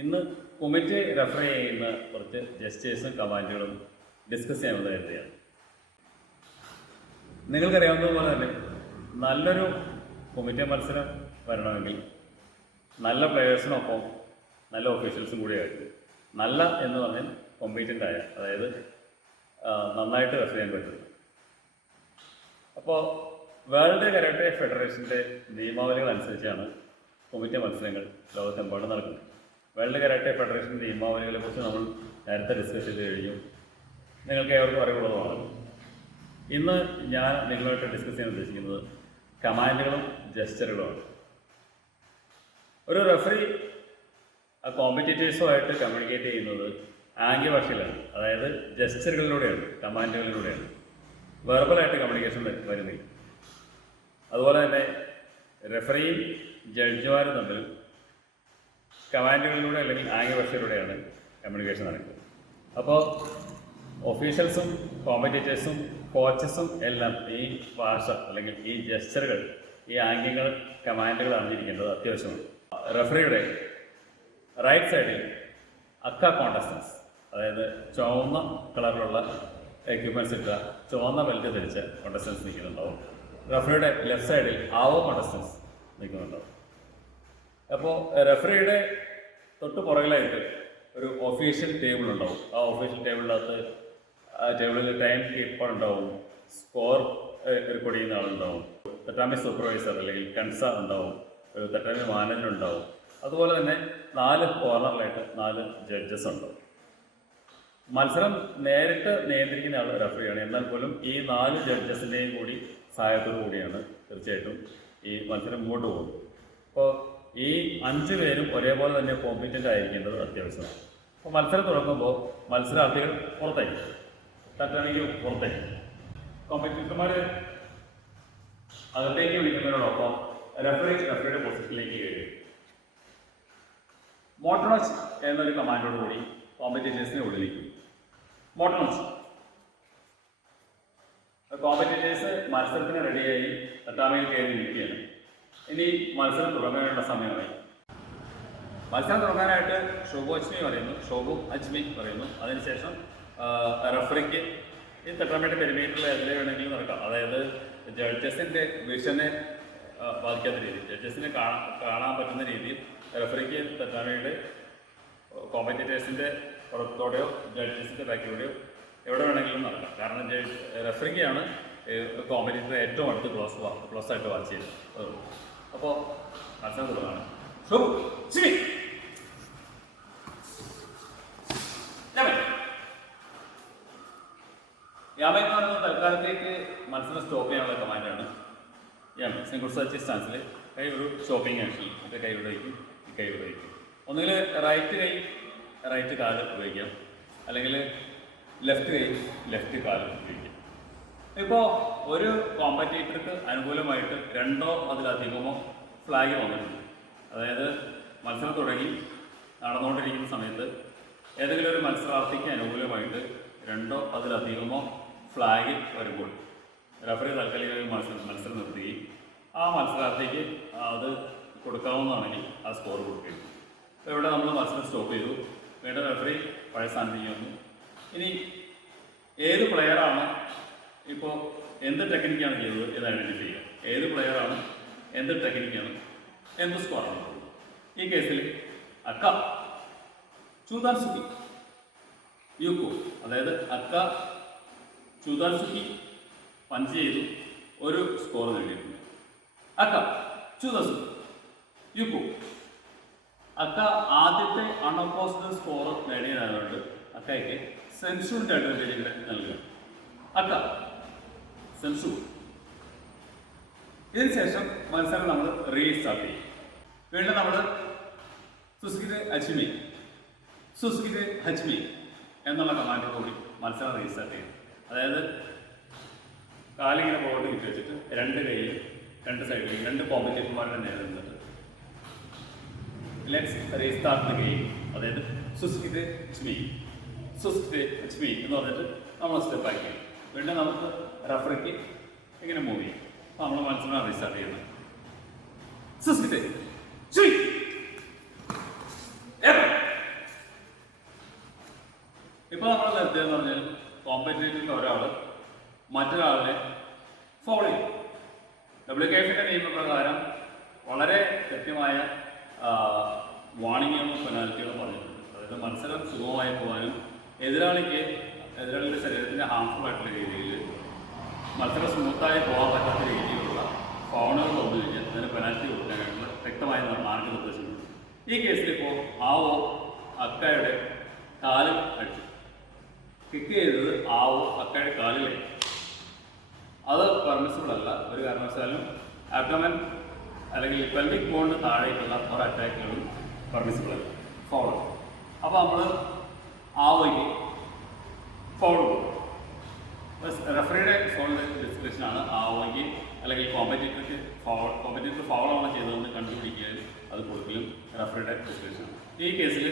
ഇന്ന് committee refer ചെയ്യുന്ന കുറച്ച് ജസ്റ്റേഴ്സും കമാൻഡുകളും ഡിസ്കസ് ചെയ്യാമെന്ന് കരുതുകയാണ്. നിങ്ങൾക്കറിയാവുന്നതുപോലെ തന്നെ നല്ലൊരു കമ്മിറ്റി മത്സരം വരണമെങ്കിൽ നല്ല പ്ലെയേഴ്സിനൊപ്പം നല്ല ഒഫീഷ്യൽസും കൂടിയായിട്ട് നല്ല എന്ന് പറഞ്ഞാൽ കോമ്പീറ്റൻ്റ് ആയ, അതായത് നന്നായിട്ട് റെഫർ ചെയ്യാൻ പറ്റും. അപ്പോൾ വേൾഡ് കരാട്ടെ ഫെഡറേഷൻ്റെ നിയമാവലികൾ അനുസരിച്ചാണ് കമ്മിറ്റി മത്സരങ്ങൾ ലോകത്തെമ്പാടും നടക്കുന്നത്. വേൾഡ് കരാട്ടെ ഫെഡറേഷൻ നിയമാവലികളെ കുറിച്ച് നമ്മൾ നേരത്തെ ഡിസ്കസ് ചെയ്ത് കഴിഞ്ഞു. നിങ്ങൾക്ക് ഏവർക്കും അറിവുള്ളതുമാണ്. ഇന്ന് ഞാൻ നിങ്ങളുമായിട്ട് ഡിസ്കസ് ചെയ്യാൻ ഉദ്ദേശിക്കുന്നത് കമാൻഡുകളും ജസ്റ്ററുകളുമാണ്. ഒരു റെഫറി ആ കോമ്പറ്റീറ്റേഴ്സുമായിട്ട് കമ്മ്യൂണിക്കേറ്റ് ചെയ്യുന്നത് ആംഗ്യഭാഷയിലാണ്, അതായത് ജസ്റ്ററുകളിലൂടെയാണ്, കമാൻഡുകളിലൂടെയാണ്. വെർബലായിട്ട് കമ്മ്യൂണിക്കേഷൻ വരുന്നില്ല. അതുപോലെ തന്നെ റെഫറിയും ജഡ്ജിമാരും തമ്മിൽ കമാൻഡുകളിലൂടെ അല്ലെങ്കിൽ ആംഗ്യഭാഷയിലൂടെയാണ് കമ്മ്യൂണിക്കേഷൻ നടക്കുന്നത്. അപ്പോൾ ഒഫീഷ്യൽസും കോമ്പറ്റീറ്റേഴ്സും കോച്ചസും എല്ലാം ഈ ഭാഷ അല്ലെങ്കിൽ ഈ ജസ്റ്ററുകൾ, ഈ ആംഗ്യങ്ങൾ, കമാൻഡുകൾ അറിഞ്ഞിരിക്കേണ്ടത് അത്യാവശ്യമാണ്. റെഫറിയുടെ റൈറ്റ് സൈഡിൽ അക്ക കോണ്ടസ്റ്റൻസ്, അതായത് ചുവന്ന കളറിലുള്ള എക്യുപ്മെൻറ്റ്സ് ഇട്ട ചുവന്ന ബെൽറ്റ് ധരിച്ച കോണ്ടസ്റ്റൻസ് നിൽക്കുന്നുണ്ടാവും. റെഫറിയുടെ ലെഫ്റ്റ് സൈഡിൽ ആവോ കോണ്ടസ്റ്റൻസ് നിൽക്കുന്നുണ്ടാവും. അപ്പോൾ റെഫറിയുടെ തൊട്ട് പുറകിലായിട്ട് ഒരു ഒഫീഷ്യൽ ടേബിൾ ഉണ്ടാവും. ആ ഒഫീഷ്യൽ ടേബിളിനകത്ത് ടേബിളിൽ ടൈം കീപ്പർ ഉണ്ടാവും, സ്കോർ റെക്കോർഡ് ചെയ്യുന്ന ആളുണ്ടാവും, തട്ടാമി സൂപ്പർവൈസർ അല്ലെങ്കിൽ കൺസ ഉണ്ടാവും, ഒരു തട്ടാമി മാനേജർ ഉണ്ടാവും. അതുപോലെ തന്നെ 4 കോർണറിലായിട്ട് 4 ജഡ്ജസ് ഉണ്ടാവും. മത്സരം നേരിട്ട് നിയന്ത്രിക്കുന്ന ആൾ റെഫറിയാണ്. എന്നാൽ പോലും ഈ 4 ജഡ്ജസിൻ്റെയും കൂടി സഹായത്തോടു കൂടിയാണ് തീർച്ചയായിട്ടും ഈ മത്സരം മുമ്പോട്ട് പോകുന്നത്. അപ്പോൾ ഈ 5 പേരും ഒരേപോലെ തന്നെ കോമ്പീറ്റൻ്റ് ആയിരിക്കേണ്ടത് അത്യാവശ്യമാണ്. അപ്പോൾ മത്സരം തുടങ്ങുമ്പോൾ മത്സരാർത്ഥികൾ പുറത്തായിരിക്കും, തട്ടാണെങ്കിൽ പുറത്തായിരിക്കും. കോമ്പറ്റീറ്റർമാർ അകത്തേക്ക് വിളിക്കുന്നതിനോടൊപ്പം റെഫറിയുടെ പൊസിഷനിലേക്ക് കയറി മോട്ടോണോച്ച് എന്നൊരു കമാൻഡോടുകൂടി കോമ്പറ്റീറ്റേഴ്സിനെ ഉള്ളിലിരിക്കും. മോട്ടോണോച്ച് കോമ്പറ്റീറ്റേഴ്സ് മത്സരത്തിന് റെഡിയായി തട്ടാമയിൽ കയറി നിൽക്കുകയാണ്. ഇനി മത്സരം തുടങ്ങാനുള്ള സമയമായി. മത്സരം തുടങ്ങാനായിട്ട് ഷോബു അജ്മി പറയുന്നു. അതിനുശേഷം റെഫറിക്ക് ഈ തട്ടാമയുടെ പെരുമയിട്ടുള്ള എതിരെ വേണമെങ്കിലും നടക്കാം. അതായത് ജഡ്ജസിൻ്റെ വിഷനെ ബാധിക്കാത്ത രീതിയിൽ, ജഡ്ജസിനെ കാണാൻ പറ്റുന്ന രീതിയിൽ റെഫറിക്ക് തട്ടാമയുടെ കോമ്പറ്റീറ്റേഴ്സിൻ്റെ പുറത്തോടെയോ ജഡ്ജസിൻ്റെ ബാക്കിലൂടെയോ എവിടെ വേണമെങ്കിലും നടക്കാം. കാരണം റെഫറിക്കാണ് കോമ്പറ്റീറ്റർ ഏറ്റവും അടുത്ത് ക്ലോസ് ആയിട്ട് വാച്ച് ചെയ്യുന്നത്. അപ്പോൾ മത്സരം തുടങ്ങാണ്. യാമ എന്ന് പറയുന്നത് തൽക്കാലത്തേക്ക് മത്സരം സ്റ്റോപ്പ് ചെയ്യാനുള്ള കമാൻഡാണ്. യാമ സിംഗിൾ സ്റ്റാൻസിൽ കൈ ഒരു സ്റ്റോപ്പിംഗ് ആക്ഷൻ, മറ്റേ കൈ ഉപയോഗിക്കും, കൈ ഉപയോഗിക്കും. ഒന്നുകിൽ റൈറ്റ് കാല് ഉപയോഗിക്കാം, അല്ലെങ്കിൽ ലെഫ്റ്റ് കാല് ഉപയോഗിക്കാം. ഇപ്പോൾ ഒരു കോമ്പറ്റീറ്റർക്ക് അനുകൂലമായിട്ട് 2ഓ അതിലധികമോ ഫ്ലാഗ് വന്നിട്ടുണ്ട്. അതായത് മത്സരം തുടങ്ങി നടന്നുകൊണ്ടിരിക്കുന്ന സമയത്ത് ഏതെങ്കിലും ഒരു മത്സരാർത്ഥിക്ക് അനുകൂലമായിട്ട് 2ഓ അതിലധികമോ ഫ്ലാഗ് വരുമ്പോൾ റഫറി താൽക്കാലികമായി മത്സരം നിർത്തുകയും ആ മത്സരാർത്ഥിക്ക് അത് കൊടുക്കാവുന്നതാണെങ്കിൽ ആ സ്കോർ കൊടുക്കുകയും. അപ്പോൾ ഇവിടെ നമ്മൾ മത്സരം സ്റ്റോപ്പ് ചെയ്തു. വീണ്ടും റഫറി പഴയ സ്ഥാനത്തേക്ക് വന്നു. ഇനി ഏത് പ്ലെയറാണ് ഇപ്പോൾ എന്ത് ടെക്നിക്കാണ് ചെയ്തത് എന്ന് ഐഡൻറ്റിഫൈ ചെയ്യുക. ഏത് പ്ലെയറാണ്, എന്ത് ടെക്നിക്കാണ്, എന്ത് സ്കോറാണ്. ഈ കേസിൽ അക്ക ചൂതാൻസുക്കി യുക്കോ, അതായത് അക്ക ചൂതാൻസുക്കി പഞ്ച് ചെയ്തു ഒരു സ്കോർ നേടിയിട്ടുണ്ട്. അക്ക ചൂതാൻസുക്കി യുക്കോ, അക്ക ആദ്യത്തെ അൺഒപ്പോസ്ഡ് സ്കോർ നേടിയതായതുകൊണ്ട് അക്കയ്ക്ക് സെൻഷൂറിൻ്റെ അഡ്വാൻറ്റേജുകൾ നൽകുക. അക്ക സെൻഷൂർ. ഇതിനുശേഷം മത്സരം നമ്മൾ റീസ്റ്റാർട്ട് ചെയ്യും. വീണ്ടും നമ്മൾ സുസ്കിതെ ഹജ്മി എന്നുള്ള കമാൻഡ് കൂടി മത്സരം റീസ്റ്റാർട്ട് ചെയ്യും. അതായത് കാലിങ്ങനെ പുറകോട്ട് വിട്ട് വെച്ചിട്ട് 2 കൈയും 2 സൈഡിലും 2 കോമ്പറ്റീറ്റർമാരുടെ നേരെ നിന്നിട്ട് ലെറ്റ്സ് റീസ്റ്റാർട്ട് ദ ഗെയിം, അതായത് സുസ്കിതെ ഹജ്മി എന്ന് പറഞ്ഞിട്ട് നമ്മൾ സ്റ്റെപ്പ് ആക്കി. വീണ്ടും നമുക്ക് റഫറിക്ക് ഇങ്ങനെ മൂവ് ചെയ്യും. അപ്പോൾ നമ്മൾ മത്സരം റീസ്റ്റാർട്ട് ചെയ്യുന്നത്. സുസ്കിതെ ഇപ്പോൾ നമ്മൾ നിർത്തിയെന്ന് പറഞ്ഞാൽ കോമ്പറ്റേറ്റീവിൽ ഒരാൾ മറ്റൊരാളിനെ ഫോളോ ചെയ്യും. WKFന്റെ നിയമപ്രകാരം വളരെ കൃത്യമായ വാണിങ്ങുകളും പെനാൽറ്റികളും പറഞ്ഞിട്ടുണ്ട്. അതായത് മത്സരം സുഗമമായി പോകാനും എതിരാളിയുടെ ശരീരത്തിന് ഹാംഫുൾ ആയിട്ടുള്ള രീതിയിൽ മത്സരം സ്മൂത്തായി പോകാൻ പറ്റാത്ത രീതിയിലുള്ള ഫൗളുകൾ വന്നു കഴിഞ്ഞാൽ അതിന് പെനാൽറ്റി കൊടുക്കാനായിട്ടുള്ള വ്യക്തമായ മാർഗ്ഗനിർദ്ദേശമുണ്ട്. ഈ കേസിൽ ഇപ്പോൾ ആവോ അക്കയുടെ കാലിൽ അടിച്ചു, കിക്ക് ചെയ്തത് ആവോ അക്കയുടെ കാലിലായി. അത് പെർമിസിബിൾ അല്ല. ഒരു കാരണവശാലും അബ്ഡമൻ അല്ലെങ്കിൽ പെൽവിക് ബോണിന് താഴേക്കുള്ള ഒരു അറ്റാക്കുകളും പെർമിസിബിൾ അല്ല, ഫൗൾ. അപ്പോൾ നമ്മൾ ആവോയ്ക്ക് ഫൗൾ കൊടുക്കും. റഫറിയുടെ സോളിൻ്റെ ഡിസ്ക്രിപ്ഷനാണ് ആവോയ്ക്ക് അല്ലെങ്കിൽ കോമ്പറ്റേറ്റർ ഫൗളാണ് ചെയ്തതെന്ന് കണ്ടുപിടിക്കാൻ അത് കൊടുക്കലും റഫറിയുടെ ഡിസ്ക്രിപ്ഷനാണ്. ഈ കേസിൽ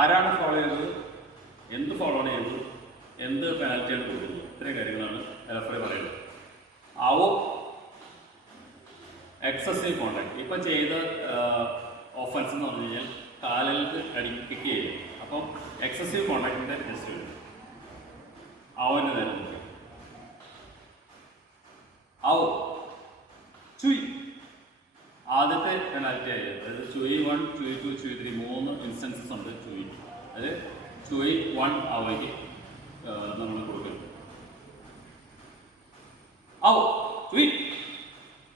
ആരാണ് ഫൗൾ ചെയ്തത്, എന്ത് ഫൗളാണ് ചെയ്തത്, എന്ത് പെനാൽറ്റിയാണ് കൊടുക്കുന്നത്, ഇത്രയും കാര്യങ്ങളാണ് റഫറി പറയുന്നത്. ആവോ എക്സസീവ് കോണ്ടാക്ട് ഇപ്പം ചെയ്ത ഓഫൻസ് എന്ന് പറഞ്ഞു കഴിഞ്ഞാൽ കാലിൽ കിക്ക് ചെയ്യും. അപ്പം എക്സസീവ് കോണ്ടാക്ടിൻ്റെ ടെസ്റ്റ് വരും. ആവോൻ്റെ നേരെ നോക്കി ആവോ ചുയ് ആദ്യത്തെ പെനാൽറ്റി ആയത്. അതായത് ചുയ് 1, ചുയ് 2, ചുയ് 3 3 ഇൻസ്റ്റൻസസ് ഉണ്ട് ചുയ്. അത് ചുയ് 1 ആവോയ്ക്ക് നമ്മൾ കൊടുക്കും. ആവോ ചുയ്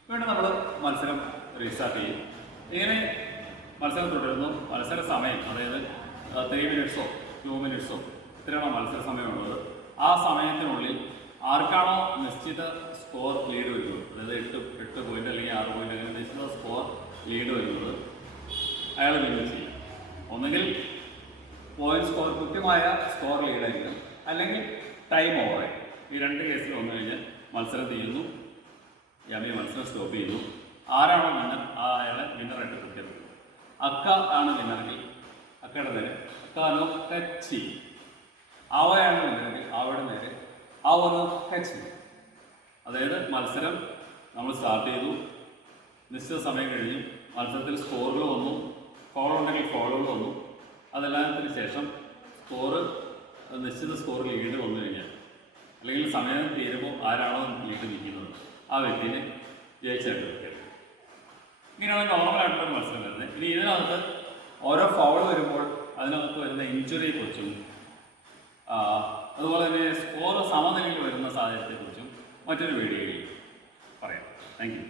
വീണ്ടും നമ്മൾ മത്സരം റീസ്റ്റാർട്ട് ചെയ്യും. ഇങ്ങനെ മത്സരം തുടരുന്നു. മത്സര സമയം അതായത് 3 മിനിറ്റ്സോ 2 മിനിറ്റ്സോ ഇത്രയാണോ മത്സര സമയമുള്ളത്. ആ സമയത്തിനുള്ളിൽ ആർക്കാണോ നിശ്ചിത സ്കോർ ലീഡ് വരുന്നത്, അതായത് 8 പോയിന്റ് അല്ലെങ്കിൽ 6 പോയിന്റ് അങ്ങനെ നിശ്ചിത സ്കോർ ലീഡ് വരുന്നത് അയാൾ വിൻ ചെയ്യും. ഒന്നുകിൽ പോയിന്റ് സ്കോർ കൃത്യമായ സ്കോർ ലീഡായിരിക്കും, അല്ലെങ്കിൽ ടൈം ഓവറായിരിക്കും. ഈ 2 കേസിൽ വന്നു കഴിഞ്ഞാൽ മത്സരം തീരുന്നു, മത്സരം സ്റ്റോപ്പ് ചെയ്യുന്നു. ആരാണോ വിന്നർ അയാളെ വിന്നറായിട്ട് പ്രഖ്യാപിക്കും. അക്ക ആണ് വിന്നറെങ്കിൽ അക്കയുടെ നേരെ അക്കാനോ കച്ചി. ആവയാണ് വിന്നറെങ്കിൽ ആവയുടെ നേരെ ആവനോ കച്ചി. അതായത് മത്സരം നമ്മൾ സ്റ്റാർട്ട് ചെയ്തു, നിശ്ചിത സമയം കഴിഞ്ഞു, മത്സരത്തിൽ സ്കോറുകൾ വന്നു, ഫൗളുണ്ടെങ്കിൽ ഫൗളുകൾ വന്നു. അതെല്ലാത്തിനു ശേഷം നിശ്ചിത സ്കോർ ലീഡ് വന്നു കഴിഞ്ഞാൽ അല്ലെങ്കിൽ സമയം തീരുമ്പോൾ ആരാണോ ലീഡ് നിൽക്കുന്നത് ആ വ്യക്തിനെ ജയിച്ചായിട്ട് വയ്ക്കുക. ഇങ്ങനെയാണ് നോർമലായിട്ടുള്ളൊരു മത്സരം വരുന്നത്. ഇനി ഇതിനകത്ത് ഓരോ ഫൗൾ വരുമ്പോൾ അതിനകത്ത് വരുന്ന ഇഞ്ചുറിയെ കുറിച്ചും അതുപോലെ തന്നെ സ്കോർ സമനിലയിൽ വരുന്ന സാഹചര്യത്തെക്കുറിച്ചും മറ്റൊരു വീഡിയോയിൽ പറയാം. Thank you.